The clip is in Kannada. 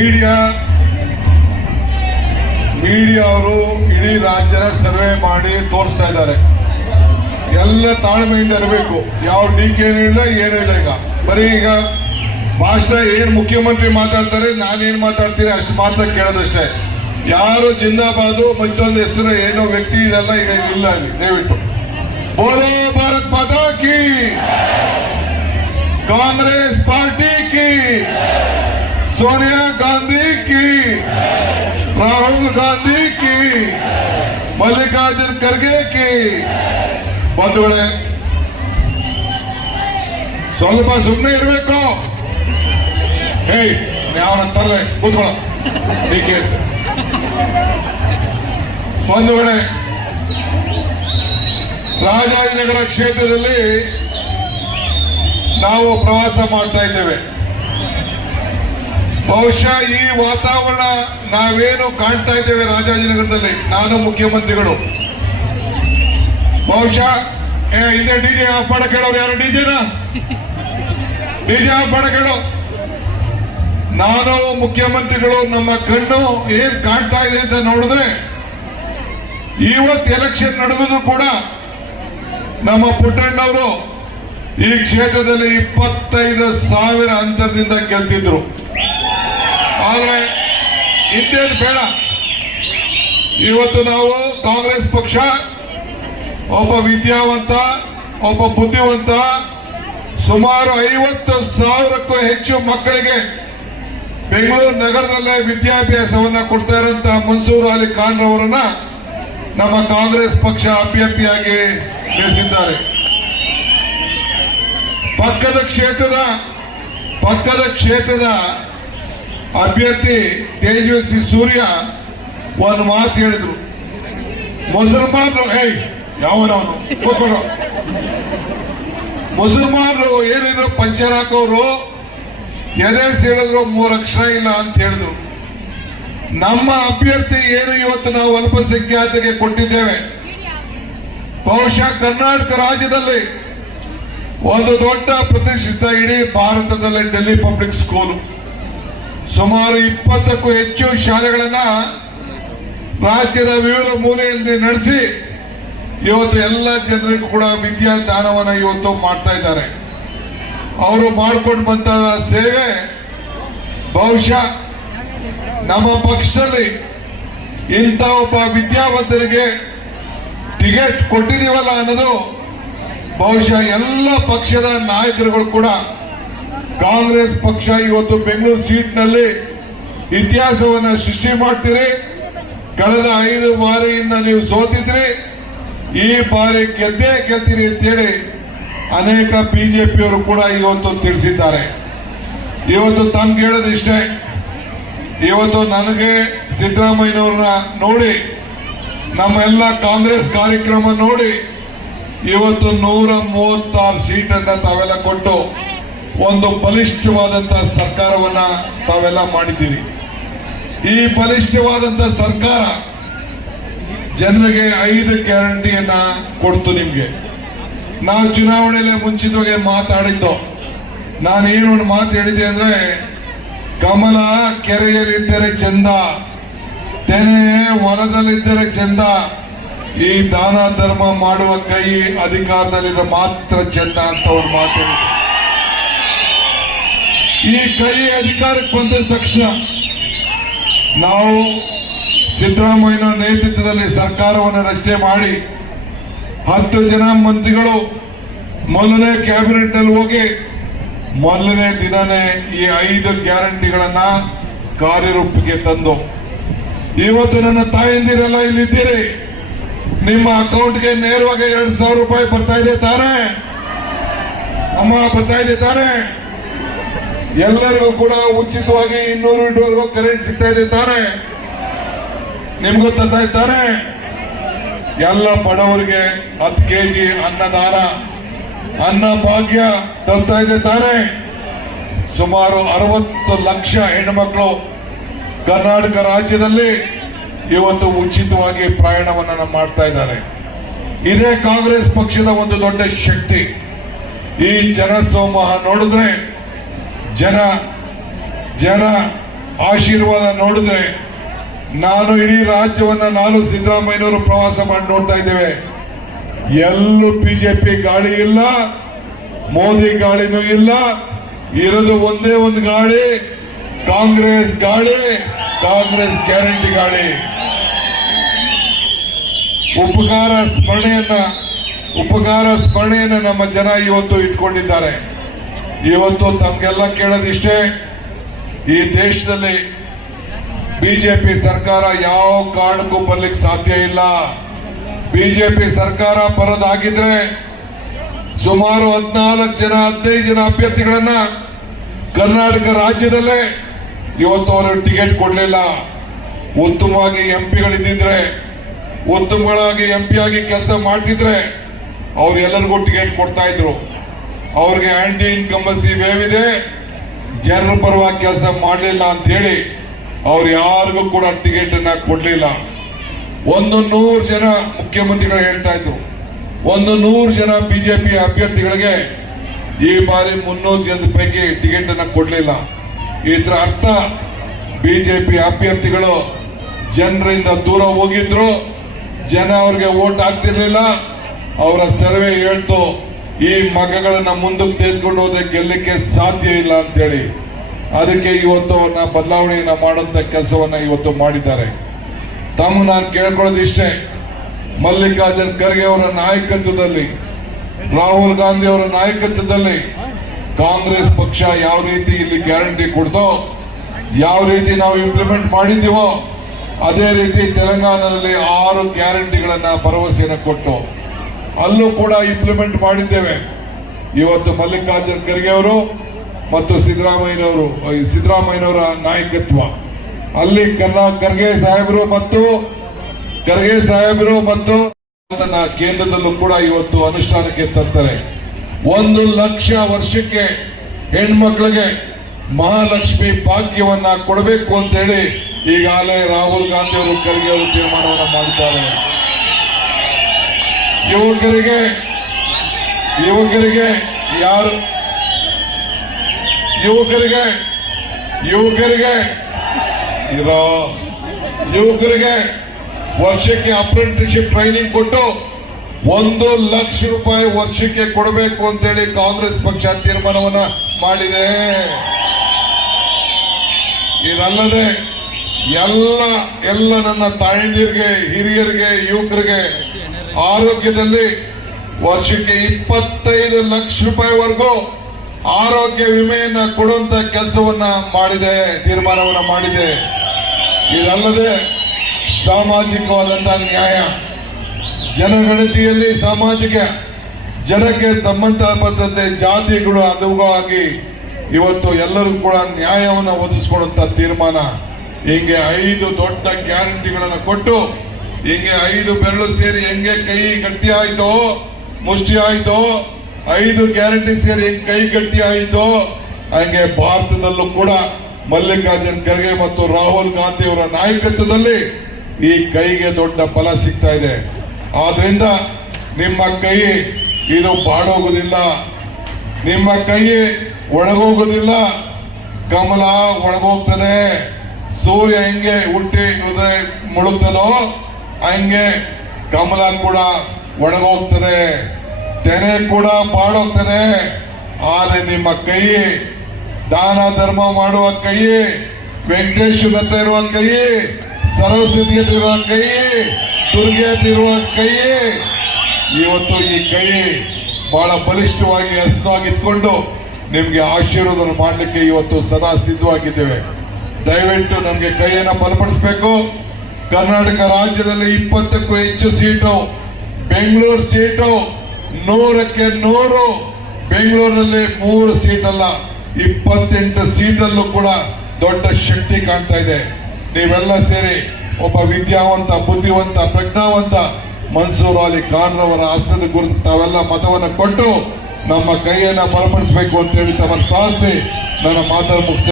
ಮೀಡಿಯಾ ಅವರು ಇಡೀ ರಾಜ್ಯದ ಸರ್ವೆ ಮಾಡಿ ತೋರಿಸ್ತಾ ಇದ್ದಾರೆ. ಎಲ್ಲ ತಾಳ್ಮೆಯಿಂದ ಇರಬೇಕು. ಯಾವ ಡಿಕೆ ಇಲ್ಲ, ಏನೂ ಇಲ್ಲ. ಈಗ ಬರೀ ಈಗ ಭಾಷಣ ಏನ್ ಮುಖ್ಯಮಂತ್ರಿ ಮಾತಾಡ್ತಾರೆ, ನಾನೇನ್ ಮಾತಾಡ್ತೀನಿ ಅಷ್ಟು ಮಾತ್ರ ಕೇಳೋದಷ್ಟೇ. ಯಾರು ಜಿಂದಾಬಾದು ಮತ್ತೊಂದು ಹೆಸರು ಏನೋ ವ್ಯಕ್ತಿ ಇದೆಲ್ಲ ಈಗ ಇಲ್ಲ. ಅಲ್ಲಿ ದಯವಿಟ್ಟು ಬೋಲೋ ಭಾರತ್ ಮಾತಾ ಕಿ, ಕಾಂಗ್ರೆಸ್ ಪಾರ್ಟಿ ಕಿ, ಸೋನಿಯಾ ಗಾಂಧಿ ಕಿ, ರಾಹುಲ್ ಗಾಂಧಿ ಕಿ, ಮಲ್ಲಿಕಾರ್ಜುನ್ ಖರ್ಗೆ ಕಿ. ಬಂಧುಗಳೇ, ಸ್ವಲ್ಪ ಸುಮ್ಮನೆ ಇರಬೇಕು. ಯಾವನಂತಾರಲ್ಲ ಕೂತ್ಕೊಳ್ಳ ಡಿಕೆ. ಬಂಧುಗಳೇ, ರಾಜಾಜಿನಗರ ಕ್ಷೇತ್ರದಲ್ಲಿ ನಾವು ಪ್ರವಾಸ ಮಾಡ್ತಾ ಇದ್ದೇವೆ. ಬಹುಶಃ ಈ ವಾತಾವರಣ ನಾವೇನು ಕಾಣ್ತಾ ಇದ್ದೇವೆ ರಾಜಾಜಿನಗರದಲ್ಲಿ, ನಾನು ಮುಖ್ಯಮಂತ್ರಿಗಳು ಬಹುಶಃ ಇದೇ ಡಿಜೆ ಆಫ್ ಮಾಡ ಕೇಳೋರು ಯಾರು? ಡಿಜೆ ಆಫ್ ಮಾಡ ಕೇಳೋ. ನಾನು ಮುಖ್ಯಮಂತ್ರಿಗಳು ನಮ್ಮ ಕಣ್ಣು ಏನ್ ಕಾಣ್ತಾ ಇದೆ ಅಂತ ನೋಡಿದ್ರೆ, ಇವತ್ತು ಎಲೆಕ್ಷನ್ ನಡೆದ್ರು ಕೂಡ ನಮ್ಮ ಪುಟ್ಟಣ್ಣವರು ಈ ಕ್ಷೇತ್ರದಲ್ಲಿ 25,000 ಅಂತರದಿಂದ ಗೆಲ್ತಿದ್ರು. ಆದ್ರೆ ಇಂಥದ್ದು ಬೇಡ. ಇವತ್ತು ನಾವು ಕಾಂಗ್ರೆಸ್ ಪಕ್ಷ ಒಬ್ಬ ವಿದ್ಯಾವಂತ, ಒಬ್ಬ ಬುದ್ಧಿವಂತ, ಸುಮಾರು 50,000ಕ್ಕೂ ಹೆಚ್ಚು ಮಕ್ಕಳಿಗೆ ಬೆಂಗಳೂರು ನಗರದಲ್ಲೇ ವಿದ್ಯಾಭ್ಯಾಸವನ್ನ ಕೊಡ್ತಾ ಇರುವಂತಹ ಮನ್ಸೂರ್ ಅಲಿ ಖಾನ್ ಅವರನ್ನ ನಮ್ಮ ಕಾಂಗ್ರೆಸ್ ಪಕ್ಷ ಅಭ್ಯರ್ಥಿಯಾಗಿ ನಿಲ್ಲಿಸಿದ್ದಾರೆ. ಪಕ್ಕದ ಕ್ಷೇತ್ರದ ಅಭ್ಯರ್ಥಿ ತೇಜಸ್ವಿ ಸೂರ್ಯ ಒಂದು ಮಾತು ಹೇಳಿದ್ರು. ಮುಸಲ್ಮಾನರು ಮುಸಲ್ಮಾನರು ಏನಿದ್ರು ಪಂಚರ್ ಹಾಕೋರು, ಎದೆ ಸೀಳಿದ್ರು 3 ಅಕ್ಷರ ಇಲ್ಲ ಅಂತ ಹೇಳಿದ್ರು. ನಮ್ಮ ಅಭ್ಯರ್ಥಿ ಏನು ಇವತ್ತು ನಾವು ಅಲ್ಪಸಂಖ್ಯಾತರಿಗೆ ಕೊಟ್ಟಿದ್ದೇವೆ. ಬಹುಶಃ ಕರ್ನಾಟಕ ರಾಜ್ಯದಲ್ಲಿ ಒಂದು ದೊಡ್ಡ ಪ್ರತಿಷ್ಠಿತ ಇಡೀ ಭಾರತದಲ್ಲಿ ಡೆಲ್ಲಿ ಪಬ್ಲಿಕ್ ಸ್ಕೂಲ್ ಸುಮಾರು 20ಕ್ಕೂ ಹೆಚ್ಚು ಶಾಲೆಗಳನ್ನ ರಾಜ್ಯದ ವಿವಿಧ ಮೂಲೆಯಲ್ಲಿ ನಡೆಸಿ ಇವತ್ತು ಎಲ್ಲ ಜನರಿಗೂ ಕೂಡ ವಿದ್ಯಾದಾನವನ್ನ ಇವತ್ತು ಮಾಡ್ತಾ ಇದ್ದಾರೆ. ಅವರು ಮಾಡ್ಕೊಂಡು ಬಂದ ಸೇವೆ ಬಹುಶಃ ನಮ್ಮ ಪಕ್ಷದಲ್ಲಿ ಇಂಥ ಒಬ್ಬ ವಿದ್ಯಾವಂತರಿಗೆ ಟಿಕೆಟ್ ಕೊಟ್ಟಿದೀವಲ್ಲ ಅನ್ನೋದು ಬಹುಶಃ ಎಲ್ಲ ಪಕ್ಷದ ನಾಯಕರುಗಳು ಕೂಡ ಕಾಂಗ್ರೆಸ್ ಪಕ್ಷ ಇವತ್ತು ಬೆಂಗಳೂರು ಸೀಟ್ನಲ್ಲಿ ಇತಿಹಾಸವನ್ನ ಸೃಷ್ಟಿ ಮಾಡ್ತೀರಿ. ಕಳೆದ 5 ಬಾರಿಯಿಂದ ನೀವು ಸೋತಿದ್ರಿ, ಈ ಬಾರಿ ಗೆದ್ದೇ ಗೆಲ್ತೀರಿ ಅಂತೇಳಿ ಅನೇಕ ಬಿಜೆಪಿಯವರು ಕೂಡ ಇವತ್ತು ತಿಳಿಸಿದ್ದಾರೆ. ಇವತ್ತು ತಮ್ಗೆ ಹೇಳೋದಿಷ್ಟೇ, ಇವತ್ತು ನನಗೆ ಸಿದ್ದರಾಮಯ್ಯನವ್ರನ್ನ ನೋಡಿ, ನಮ್ಮ ಎಲ್ಲ ಕಾಂಗ್ರೆಸ್ ಕಾರ್ಯಕ್ರಮ ನೋಡಿ ಇವತ್ತು 136 ಸೀಟನ್ನ ತಾವೆಲ್ಲ ಕೊಟ್ಟು ಒಂದು ಬಲಿಷ್ಠವಾದಂತಹ ಸರ್ಕಾರವನ್ನ ತಾವೆಲ್ಲ ಮಾಡಿದ್ದೀರಿ. ಈ ಬಲಿಷ್ಠವಾದಂತಹ ಸರ್ಕಾರ ಜನರಿಗೆ 5 ಗ್ಯಾರಂಟಿಯನ್ನ ಕೊಡ್ತು. ನಿಮ್ಗೆ ನಾವು ಚುನಾವಣೆಯಲ್ಲಿ ಮುಂಚಿತವಾಗಿ ಮಾತಾಡಿದ್ದು, ನಾನೇನು ಒಂದು ಮಾತು ಹೇಳಿದೆ ಅಂದ್ರೆ, ಕಮಲ ಕೆರೆಯಲ್ಲಿದ್ದರೆ ಚಂದ, ತೆನೆ ಹೊಲದಲ್ಲಿದ್ದರೆ ಚಂದ, ಈ ದಾನ ಧರ್ಮ ಮಾಡುವ ಕೈ ಅಧಿಕಾರದಲ್ಲಿದ್ರೆ ಮಾತ್ರ ಚಂದ ಅಂತ ಒಂದು ಮಾತು ಹೇಳಿದೆ. ಈ ಕೈ ಅಧಿಕಾರಕ್ಕೆ ಬಂದ ತಕ್ಷಣ ನಾವು ಸಿದ್ದರಾಮಯ್ಯನ ನೇತೃತ್ವದಲ್ಲಿ ಸರ್ಕಾರವನ್ನು ರಚನೆ ಮಾಡಿ 10 ಜನ ಮಂತ್ರಿಗಳು ಮೊದಲನೇ ಕ್ಯಾಬಿನೆಟ್ ನಲ್ಲಿ ಹೋಗಿ ಮೊದಲನೇ ದಿನನೇ ಈ 5 ಗ್ಯಾರಂಟಿಗಳನ್ನ ಕಾರ್ಯರೂಪಕ್ಕೆ ತಂದು ಇವತ್ತು ನನ್ನ ತಾಯಂದಿರೆಲ್ಲ ಇಲ್ಲಿದ್ದೀರಿ. ನಿಮ್ಮ ಅಕೌಂಟ್ಗೆ ನೇರವಾಗಿ 2,000 ರೂಪಾಯಿ ಬರ್ತಾ ಇದೆ ತಾನೇ? ಅಮ್ಮ ಬರ್ತಾ ಇದೆ ತಾನೇ? ಎಲ್ಲರಿಗೂ ಕೂಡ ಉಚಿತವಾಗಿ 200 ಯೂನಿಟ್ವರೆಗೂ ಕರೆಂಟ್ ಸಿಗ್ತಾ ಇದೆ ತಾನೇ? ನಿಮ್ಗೂ ತರ್ತಾ ಇದ್ದಾರೆ. ಎಲ್ಲ ಬಡವರಿಗೆ 10 kg ಅನ್ನದಾನ, ಅನ್ನ ಭಾಗ್ಯ ತರ್ತಾ ಇದೆ ತಾನೇ? ಸುಮಾರು 60 ಲಕ್ಷ ಹೆಣ್ಣುಮಕ್ಕಳು ಕರ್ನಾಟಕ ರಾಜ್ಯದಲ್ಲಿ ಇವತ್ತು ಉಚಿತವಾಗಿ ಪ್ರಯಾಣವನ್ನು ಮಾಡ್ತಾ ಇದ್ದಾರೆ. ಇದೇ ಕಾಂಗ್ರೆಸ್ ಪಕ್ಷದ ಒಂದು ದೊಡ್ಡ ಶಕ್ತಿ. ಈ ಜನಸಮೂಹ ನೋಡಿದ್ರೆ ಜನ ಆಶೀರ್ವಾದ ನೋಡಿದ್ರೆ ನಾನು ಇಡೀ ರಾಜ್ಯವನ್ನ ನಾನು ಸಿದ್ದರಾಮಯ್ಯನವರು ಪ್ರವಾಸ ಮಾಡಿ ನೋಡ್ತಾ ಇದ್ದೇವೆ. ಎಲ್ಲೂ ಬಿಜೆಪಿ ಗಾಳಿ ಇಲ್ಲ, ಮೋದಿ ಗಾಳಿನೂ ಇಲ್ಲ. ಇರೋದು ಒಂದೇ ಒಂದು ಗಾಳಿ, ಕಾಂಗ್ರೆಸ್ ಗಾಳಿ, ಕಾಂಗ್ರೆಸ್ ಗ್ಯಾರಂಟಿ ಗಾಳಿ. ಉಪಕಾರ ಸ್ಮರಣೆಯನ್ನ ನಮ್ಮ ಜನ ಇವತ್ತು ಇಟ್ಕೊಂಡಿದ್ದಾರೆ. ಇವತ್ತು ತಮ್ಗೆಲ್ಲ ಕೇಳೋದಿಷ್ಟೇ, ಈ ದೇಶದಲ್ಲಿ ಬಿಜೆಪಿ ಸರ್ಕಾರ ಯಾವ ಕಾರಣಕ್ಕೂ ಬರ್ಲಿಕ್ಕೆ ಸಾಧ್ಯ ಇಲ್ಲ. ಬಿಜೆಪಿ ಸರ್ಕಾರ ಬರೋದಾಗಿದ್ರೆ ಸುಮಾರು 15 ಜನ ಅಭ್ಯರ್ಥಿಗಳನ್ನ ಕರ್ನಾಟಕ ರಾಜ್ಯದಲ್ಲೇ ಇವತ್ತು ಅವರು ಟಿಕೆಟ್ ಕೊಡಲಿಲ್ಲ. ಉತ್ತಮವಾಗಿ ಎಂಪಿಗಳಿದ್ದಿದ್ರೆ, ಉತ್ತಮಗಳಾಗಿ ಎಂಪಿ ಆಗಿ ಕೆಲಸ ಮಾಡ್ತಿದ್ರೆ ಅವ್ರೆಲ್ಲರಿಗೂ ಟಿಕೆಟ್ ಕೊಡ್ತಾ ಇದ್ರು. ಅವ್ರಿಗೆ ಆಂಟಿ ಇನ್ಕಂಬನ್ಸಿ ವೇವ್ ಇದೆ, ಜನರ ಪರವಾಗಿ ಕೆಲಸ ಮಾಡಲಿಲ್ಲ ಅಂತ ಹೇಳಿ ಅವ್ರು ಯಾರಿಗೂ ಕೂಡ ಟಿಕೆಟ್ ಅನ್ನ ಕೊಡ್ಲಿಲ್ಲ. 100 ಜನ ಮುಖ್ಯಮಂತ್ರಿಗಳು ಹೇಳ್ತಾ ಇದ್ರು, 100 ಜನ ಬಿಜೆಪಿ ಅಭ್ಯರ್ಥಿಗಳಿಗೆ ಈ ಬಾರಿ 300 ಜನದ ಪೈಕಿ ಟಿಕೆಟ್ ಅನ್ನ ಕೊಡ್ಲಿಲ್ಲ. ಇದರ ಅರ್ಥ ಬಿಜೆಪಿ ಅಭ್ಯರ್ಥಿಗಳು ಜನರಿಂದ ದೂರ ಹೋಗಿದ್ರು, ಜನ ಅವ್ರಿಗೆ ವೋಟ್ ಹಾಕ್ತಿರ್ಲಿಲ್ಲ. ಅವರ ಸರ್ವೆ ಹೇಳ್ತು ಈ ಮಗಗಳನ್ನ ಮುಂದಕ್ಕೆ ತೆಗೆದುಕೊಂಡು ಹೋದ್ರೆ ಗೆಲ್ಲಕ್ಕೆ ಸಾಧ್ಯ ಇಲ್ಲ ಅಂತ ಹೇಳಿ. ಅದಕ್ಕೆ ಇವತ್ತು ಅವ್ರನ್ನ ಬದಲಾವಣೆಯನ್ನ ಮಾಡುವಂತ ಕೆಲಸವನ್ನ ಇವತ್ತು ಮಾಡಿದ್ದಾರೆ. ತಮ್ಮ ನಾನು ಕೇಳ್ಕೊಳ್ಳೋದು ಇಷ್ಟೇ, ಮಲ್ಲಿಕಾರ್ಜುನ್ ಖರ್ಗೆ ಅವರ ನಾಯಕತ್ವದಲ್ಲಿ, ರಾಹುಲ್ ಗಾಂಧಿ ಅವರ ನಾಯಕತ್ವದಲ್ಲಿ ಕಾಂಗ್ರೆಸ್ ಪಕ್ಷ ಯಾವ ರೀತಿ ಇಲ್ಲಿ ಗ್ಯಾರಂಟಿ ಕೊಡ್ತೋ, ಯಾವ ರೀತಿ ನಾವು ಇಂಪ್ಲಿಮೆಂಟ್ ಮಾಡಿದ್ದೀವೋ ಅದೇ ರೀತಿ ತೆಲಂಗಾಣದಲ್ಲಿ 6 ಗ್ಯಾರಂಟಿಗಳನ್ನ ಭರವಸೆಯನ್ನು ಕೊಟ್ಟು ಅಲ್ಲೂ ಕೂಡ ಇಂಪ್ಲಿಮೆಂಟ್ ಮಾಡಿದ್ದೇವೆ. ಇವತ್ತು ಮಲ್ಲಿಕಾರ್ಜುನ್ ಖರ್ಗೆ ಅವರು ಮತ್ತು ಸಿದ್ದರಾಮಯ್ಯನವರ ನಾಯಕತ್ವ ಅಲ್ಲಿ ಖರ್ಗೆ ಸಾಹೇಬರು ಮತ್ತು ಕೇಂದ್ರದಲ್ಲೂ ಕೂಡ ಇವತ್ತು ಅನುಷ್ಠಾನಕ್ಕೆ ತರ್ತಾರೆ. 1 ಲಕ್ಷ ವರ್ಷಕ್ಕೆ ಹೆಣ್ಮಕ್ಳಿಗೆ ಮಹಾಲಕ್ಷ್ಮಿ ಭಾಗ್ಯವನ್ನ ಕೊಡಬೇಕು ಅಂತ ಹೇಳಿ ಈಗಾಗಲೇ ರಾಹುಲ್ ಗಾಂಧಿ ಅವರು ಖರ್ಗೆ ಅವರು ತೀರ್ಮಾನವನ್ನು ಮಾಡಿದ್ದಾರೆ. ಯುವಕರಿಗೆ ವರ್ಷಕ್ಕೆ ಅಪ್ರೆಂಟಿಸ್ಶಿಪ್ ಟ್ರೈನಿಂಗ್ ಕೊಟ್ಟು 1 ಲಕ್ಷ ರೂಪಾಯಿ ವರ್ಷಕ್ಕೆ ಕೊಡಬೇಕು ಅಂತೇಳಿ ಕಾಂಗ್ರೆಸ್ ಪಕ್ಷ ತೀರ್ಮಾನವನ್ನ ಮಾಡಿದೆ. ಇದಲ್ಲದೆ ಎಲ್ಲ ನನ್ನ ತಾಯಂದಿರಿಗೆ, ಹಿರಿಯರಿಗೆ, ಯುವಕರಿಗೆ ಆರೋಗ್ಯದಲ್ಲಿ ವರ್ಷಕ್ಕೆ 25 ಲಕ್ಷ ರೂಪಾಯಿವರೆಗೂ ಆರೋಗ್ಯ ವಿಮೆಯನ್ನ ಕೊಡುವಂತ ಕೆಲಸವನ್ನ ಮಾಡಿದೆ, ತೀರ್ಮಾನವನ್ನ ಮಾಡಿದೆ. ಇದಲ್ಲದೆ ಸಾಮಾಜಿಕವಾದಂತಹ ನ್ಯಾಯ, ಜನಗಣತಿಯಲ್ಲಿ ಸಾಮಾಜಿಕ ಜನಕ್ಕೆ ಸಂಬಂಧಪಟ್ಟಂತೆ ಜಾತಿಗಳು ಅದುವಾಗಿ ಇವತ್ತು ಎಲ್ಲರೂ ಕೂಡ ನ್ಯಾಯವನ್ನು ಒದಗಿಸಿಕೊಡುವಂತ ತೀರ್ಮಾನ. ಹಿಂಗೆ 5 ದೊಡ್ಡ ಗ್ಯಾರಂಟಿಗಳನ್ನು ಕೊಟ್ಟು, ಹಿಂಗೆ 5 ಬೆರಳು ಸೇರಿ ಹೆಂಗೆ ಕೈ ಗಟ್ಟಿ ಆಯ್ತೋ, ಮುಷ್ಟಿ ಆಯ್ತೋ, 5 ಗ್ಯಾರಂಟಿ ಸೇರಿ ಹೆಂಗ್ ಕೈ ಗಟ್ಟಿ ಆಯ್ತೋ, ಹಂಗೆ ಭಾರತದಲ್ಲೂ ಕೂಡ ಮಲ್ಲಿಕಾರ್ಜುನ್ ಖರ್ಗೆ ಮತ್ತು ರಾಹುಲ್ ಗಾಂಧಿ ಅವರ ನಾಯಕತ್ವದಲ್ಲಿ ಈ ಕೈಗೆ ದೊಡ್ಡ ಫಲ ಸಿಗ್ತಾ ಇದೆ. ಆದ್ರಿಂದ ನಿಮ್ಮ ಕೈ ಇದು ಬಾಡೋಗುದಿಲ್ಲ, ನಿಮ್ಮ ಕೈ ಒಣಗೋಗುದಿಲ್ಲ, ಕಮಲ ಒಣಗೋಗ್ತದೆ. ಸೂರ್ಯ ಹೆಂಗೆ ಹುಟ್ಟಿ ಮುಳುಗ್ತದೋ ಹಂಗೆ ಕಮಲ ಕೂಡ ಒಣಗೋಗ್ತದೆ, ತೆನೆ ಕೂಡ ಬಾಡೋಗ್ತದೆ. ಆದ್ರೆ ನಿಮ್ಮ ಕೈ ದಾನ ಧರ್ಮ ಮಾಡುವ ಕೈ, ವೆಂಕಟೇಶ್ವರ ಹತ್ರ ಇರುವ ಕೈ, ಸರಸ್ವತಿ ಇರುವ ಕೈ, ದುರ್ಗೆ ಇರುವ ಕೈ, ಇವತ್ತು ಈ ಕೈ ಬಹಳ ಬಲಿಷ್ಠವಾಗಿ ಹಸನಾಗಿ ಇಟ್ಕೊಂಡು ನಿಮ್ಗೆ ಆಶೀರ್ವಾದ ಮಾಡಲಿಕ್ಕೆ ಇವತ್ತು ಸದಾ ಸಿದ್ಧವಾಗಿದ್ದೇವೆ. ದಯವಿಟ್ಟು ನಮ್ಗೆ ಕೈಯನ್ನು ಬಲಪಡಿಸಬೇಕು. ಕರ್ನಾಟಕ ರಾಜ್ಯದಲ್ಲಿ 20ಕ್ಕೂ ಹೆಚ್ಚು ಸೀಟು, ಬೆಂಗಳೂರು ಸೀಟು 100ಕ್ಕೆ 100, ಬೆಂಗಳೂರಿನಲ್ಲಿ 3 ಸೀಟ್ ಅಲ್ಲ 28 ಸೀಟಲ್ಲೂ ಕೂಡ ದೊಡ್ಡ ಶಕ್ತಿ ಕಾಣ್ತಾ ಇದೆ. ನೀವೆಲ್ಲ ಸೇರಿ ಒಬ್ಬ ವಿದ್ಯಾವಂತ, ಬುದ್ಧಿವಂತ, ಪ್ರಜ್ಞಾವಂತ ಮನ್ಸೂರ್ ಅಲಿ ಖಾನ್ ರವರ ಹಸ್ತದ ಗುರುತು ತಾವೆಲ್ಲ ಮತವನ್ನು ಕೊಟ್ಟು ನಮ್ಮ ಕೈಯನ್ನ ಬಲಪಡಿಸಬೇಕು ಅಂತ ಹೇಳಿ ತಮ್ಮನ್ನು ಪ್ರಾರ್ಥಿಸಿ ನನ್ನ ಮಾತನ್ನು ಮುಗಿಸ್ತೇನೆ.